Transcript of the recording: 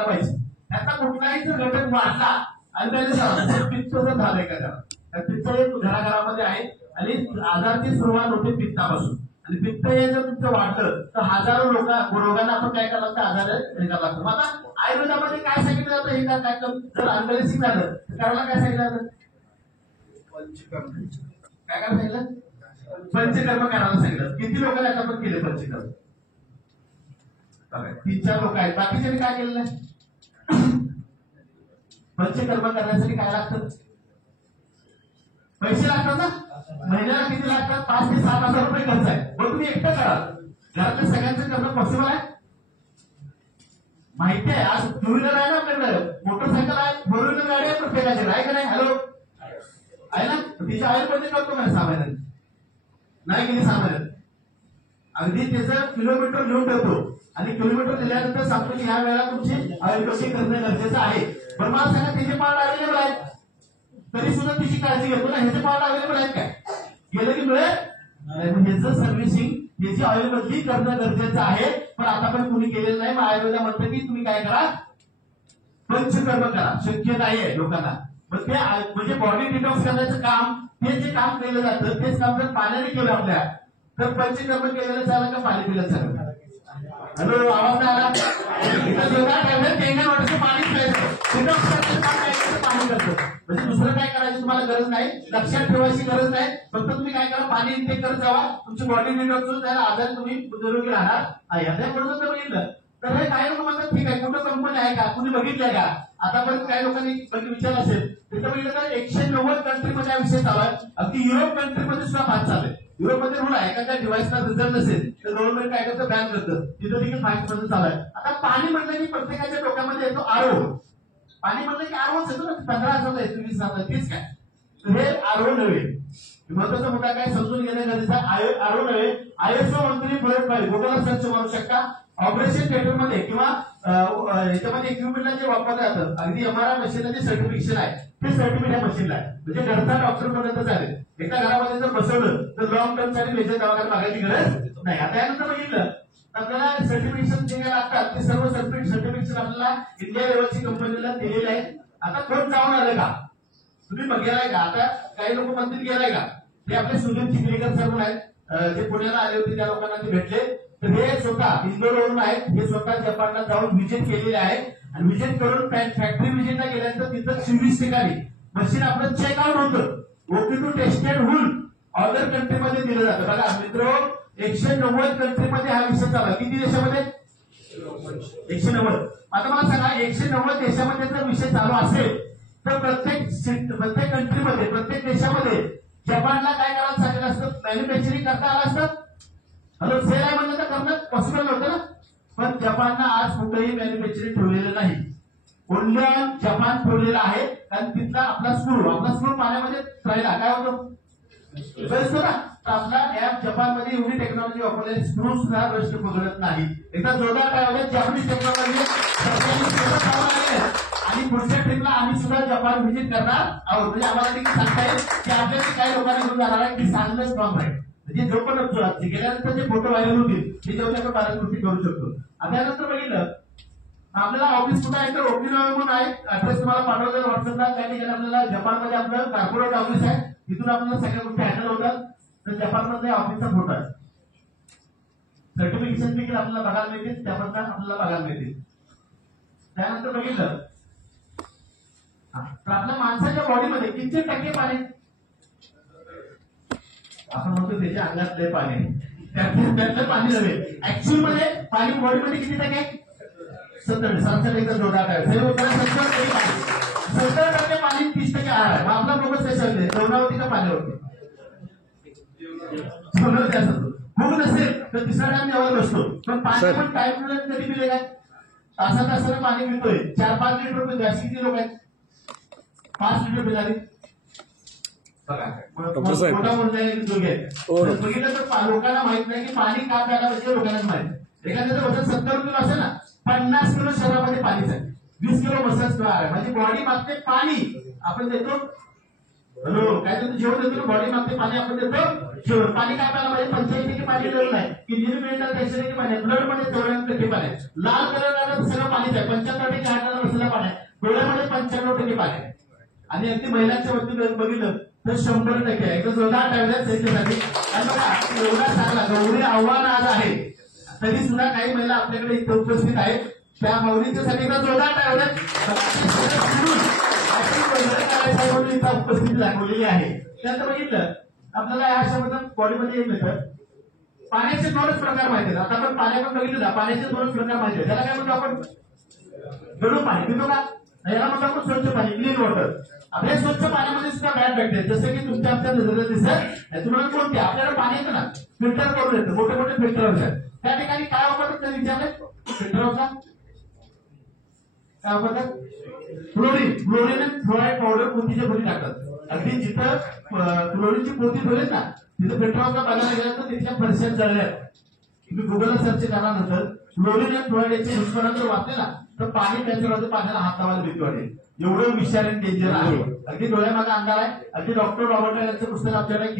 वाढला पाहिजे. त्याचा कुठलाही जर घटक वाढला आणि त्याने पित्त जर झालंय का त्याला, पित्त हे घराघरामध्ये आहे आणि आजारची सुरुवात होते पित्तापासून. आणि पित्त हे जर तुमचं वाढलं तर हजारो रोगांना आपण काय करावं लागतं, आजार हे करावं लागतं. मग आता आयुर्वेदामध्ये काय सांगितलं जातं, हे काय जर अनबॅलेन्सिंग झालं तर करायला काय सांगितलं जातं, काय करायला सांगितलं, पंचकर्म करायला सांगितलं. किती लोकांनी आता पण केले पंचकर्म, 3-4 लोक आहेत. बाकीच्यांनी काय केलेलं आहे, पंचकर्म करण्यासाठी काय लागतं, पैसे लागतात ना. महिन्याला किती लागतात, 5 ते 7 हजार रुपये खर्च आहे. पण तुम्ही एकटं करा, घरातल्या सगळ्यांचं करणं पॉसिबल आहे, माहिती आहे. आज टू व्हीलर आहे ना आपल्याकडे, मोटरसायकल आहे, 4 व्हीलर गाडी आहे प्रत्येकाची, आहे का नाही, हॅलो आहे ना. तिच्या आयुर्वेद करतो का 6 महिन्यात, नाही गेली 6 महिन्यात, अगदी त्याचं किलोमीटर घेऊन ठेवतो आणि किलोमीटर दिल्यानंतर सांगतो की ह्या वेळेला तुमची आयुर्वेद करणं गरजेचं आहे. पण मला सांगा त्याचे पार्ट अवेलेबल आहेत, तरी सुद्धा तिची काळजी घेतो ना, ह्याचे पार्ट अवेलेबल आहेत काय, गेलं की मिळेल. ह्याचं सर्व्हिसिंग, ह्याची ऑइल बदली करणं गरजेचं आहे. पण आता पण कुणी केलेलं नाही. मग आयुर्वेदा म्हणतं की तुम्ही काय करा, पंचकर्म करा. शक्य नाहीये लोकांना. मग ते म्हणजे बॉडी डिटॉक्स करण्याचं काम, ते जे काम केलं जातं तेच काम जर पाण्याने केलं आपल्या, तर पंचकर्म केलेलं चालेल का पाणी पिलं चालेल. हॅलो, आवाज नाही आला, इथं जेवढा ठेवलं तेंगण वाटतं पाणी प्यायचं, डिटॉक्स करायचं काम काय करायचं, पाणी करतं. म्हणजे दुसरं काय करायचं तुम्हाला गरज नाही, लक्षात ठेवायची गरज नाही. फक्त तुम्ही काय करा, पाणी इनटेक करत जावा, तुमची बॉडी डिटॉक्स होऊन त्याला आजार तुम्ही निरोगी राहणार आहे. आता म्हणून जर बघितलं तर हे काही लोक म्हणतात ठीक आहे, कुठं कंपनी आहे का, कुणी बघितलंय का. आतापर्यंत काही लोकांनी विचारलं असेल, त्याच्या बघितलं तर 190 कंट्रीमध्ये हा विषय चालू आहे. अगदी युरोप कंट्रीमध्ये सुद्धा फास्ट चालू आहे. युरोपमध्ये रूल आहे, एखाद्या डिव्हाइसचा रिझल्ट नसेल तर गव्हर्नमेंट काय करतं, बॅन करतं. तिथं देखील फास्ट मध्ये चालू आहे. आता पाणी म्हटलं की प्रत्येकाच्या डोक्यामध्ये येतो आरो, पाणी म्हटलं की आरोच येतो ना, 15,000 येतो, 20,000, तेच काय, तर हे आरो नव्हे. महत्वाचा मुद्दा काय समजून घेणं गरजेचं आहे. आरो नव्हे, ISO 1345 गुगलला सर्च मारू शकता. ऑपरेशन थिएटरमध्ये किंवा याच्यामध्ये इक्विपमेंटला जे वापरलं जातं, अगदी MRI मशीनला जे सर्टिफिकेशन आहे ते सर्टिफिकेट या मशीनला आहे. म्हणजे घरचा डॉक्टर पर्यंत चालेल. एका घरामध्ये जर बसवलं तर लॉंग टर्म साठी मेजर दवाखाना मागायची गरज नाही. आता यानंतर बघितलं आपल्याला सर्टिफिकेशन जे काय लागतात ते सर्व सर्टिफिकेशन आपल्याला इंडिया लेवलची कंपनीला दिलेले आहे. आता कोण जाऊन आलं का, तुम्ही गेलाय का, आता काही लोक म्हणतील गेलाय का, ते आपले सुनील चिखलीकर सर आहेत, जे पुण्याला आले होते त्या लोकांना ते भेटले. तर हे स्वतः इंदोरवरून आहेत, हे स्वतः जपानला जाऊन व्हिजिट केलेले आहे. आणि व्हिजिट करून फॅक्टरी व्हिजिटला गेल्यानंतर तिथं 24 ठिकाणी मशीन आपलं चेकआउट होतं. ओके टू टेस्टेड होऊन अदर कंट्रीमध्ये दिलं जातं. बघा मित्र, 190 कंट्रीमध्ये हा विषय चालू. किती देशामध्ये, 190. आता मला सांगा, 190 देशामध्ये जर विषय चालू असेल तर प्रत्येक कंट्रीमध्ये, प्रत्येक देशामध्ये जपानला काय करायला सांगितलं असतं, मॅन्युफॅक्चरिंग करता आलं असतं. हॅलो, सेल आहे म्हणलं तर करणं पॉसिबल नव्हतं ना. पण जपाननं आज कुठेही मॅन्युफॅक्चरिंग ठेवलेलं नाही. ओनली जपान ठेवलेलं आहे. कारण तिथला आपला स्क्रू पाण्यामध्ये राहिला काय होतं ना, तर आपला या जपानमध्ये एवढी टेक्नॉलॉजी वापरलेली स्क्रू सुद्धा रस्ट पकडत नाही. एकदा जोरदार काय होतं, जपानीज टेक्नॉलॉजी आणि पुढच्या ट्रिपला आम्ही सुद्धा जपान व्हिजिट करणार आहोत. म्हणजे आम्हाला देखील सांगता येईल की आपल्याला काही लोकांनी घेऊन जाणार आहे की चांगलं स्ट्रॉंग आहे. म्हणजे जो पण गेल्यानंतर जे फोटो व्हायरल होतील ते जेव्हा आपण बाराकृती करू शकतो. आता त्यानंतर बघितलं आपल्याला ऑफिस कुठं आहे तर ओकिनावा म्हणून आहे. ऍड्रेस तुम्हाला पाठवलेला व्हॉट्सअपला. त्या ठिकाणी आपल्याला जपानमध्ये आपलं कॉर्पोरेट ऑफिस आहे. तिथून आपल्याला सगळ्या गोष्टी हँडल होतात. तर जपानमधल्या ऑफिसचा फोटो आहे. सर्टिफिकेशन देखील आपल्याला बघायला मिळतील, त्याबद्दल आपल्याला बघायला मिळतील. त्यानंतर बघितलं तर आपल्या माणसाच्या बॉडीमध्ये किती टक्के पाणी, आपण म्हणतो त्याच्या अंगात लय पाणी, त्यातलं पाणी नव्हे. ऍक्च्युअल मध्ये पाणी बॉडीमध्ये किती टक्के, 70. एकदा जोडा काय 70% पाणी, 30% आहार आहे. मग आपला फोकस कशावर, जेवणावरती का पाण्यावरती, जेवणावरती असतो. भूक नसेल तर तिसरा टाइम जेवण नसतो. पण पाणी पण टाइम कधी पिले काय, तासाला पाणी पितोय. 4-5 लिटर रुपये जास्त. किती लोक आहेत, 5 लिटर पिणारे मोठा बघितलं तर लोकांना माहित नाही की पाणी का प्यायला पाहिजे. लोकांना माहित, एखाद्याचं वजन 70 किलो असेल ना, 50 किलो शरीरामध्ये पाणीच आहे, 20 किलो मसल्स आहे. म्हणजे बॉडी मागते पाणी, आपण देतो हॅलो, काय तर जेवण देतो बॉडी मागते पाणी आपण देतो जेवण. पाणी काय प्यायला पाहिजे? 85% पाणी दिलेलं नाही. किडनी मिळणार 83% पाणी, ब्लड मध्ये 84% पाणी आहे. लाल कलर सगळं पाणीच आहे. 75% हाडाला बसलेलं पाणी आहे. डोळ्यामध्ये 95% पाणी आहे. आणि अगदी महिलांच्या बाबतीत बघितलं तर 100% आहे. एकदम जोरदार टाळ्या त्याच्यासाठी. आणि बघा एवढा चांगला गौरी आव्हान आज आहे, तरी सुद्धा काही महिला आपल्याकडे इथे उपस्थित आहेत. त्या गौरीच्यासाठी एकदा जोरदार टाळ्या इथं उपस्थित दाखवलेली आहे. त्याचं बघितलं आपल्याला या अशाबद्दल बॉडीमध्ये येत तर पाण्याचे दोनच प्रकार माहिती आहेत. आता आपण पाण्याकडे बघितलं ना, पाण्याचे दोनच प्रकार माहिती आहेत. त्याला काय म्हणतो आपण? गढूळ पाणी पितो का? याला म्हणतो आपण स्वच्छ पाणी, क्लीन वॉटर. आपल्या स्वच्छ पाण्यामध्ये सुद्धा बॅड बॅक्टेरिया जसं की तुमच्या आमच्या नजरेला दिसत तुम्हाला कोणते आपल्याला पाणी येतं ना, फिल्टर करून येतं, मोठे मोठे फिल्टर असतात. त्या ठिकाणी काय वापरतात ते विचारले फिल्टर होता काय वापरतात? फ्लोरीन. फ्लोरीन आणि फ्लोराईड पावडर पोतीच्या पोती टाकतात. अगदी जिथं फ्लोरीनची पोती ठेवलीत ना तिथं पेट्रोल का बघायला गेलं तर तिथल्या फरशात जळल्या. तुम्ही गुगलला सर्च केल्यानंतर फ्लोरीन आणि फ्लोराईड याचे दुष्परिणाम जर वाचले ना तर पाणी त्यांच्याकडे पाण्याला हात लावायला भीती वाटेल. एवढं विषारी डेंजर आहे. अगदी डोळ्यामागे अंगार आहे. अगदी डॉक्टर रॉबर्ट यांचं पुस्तक आपल्याला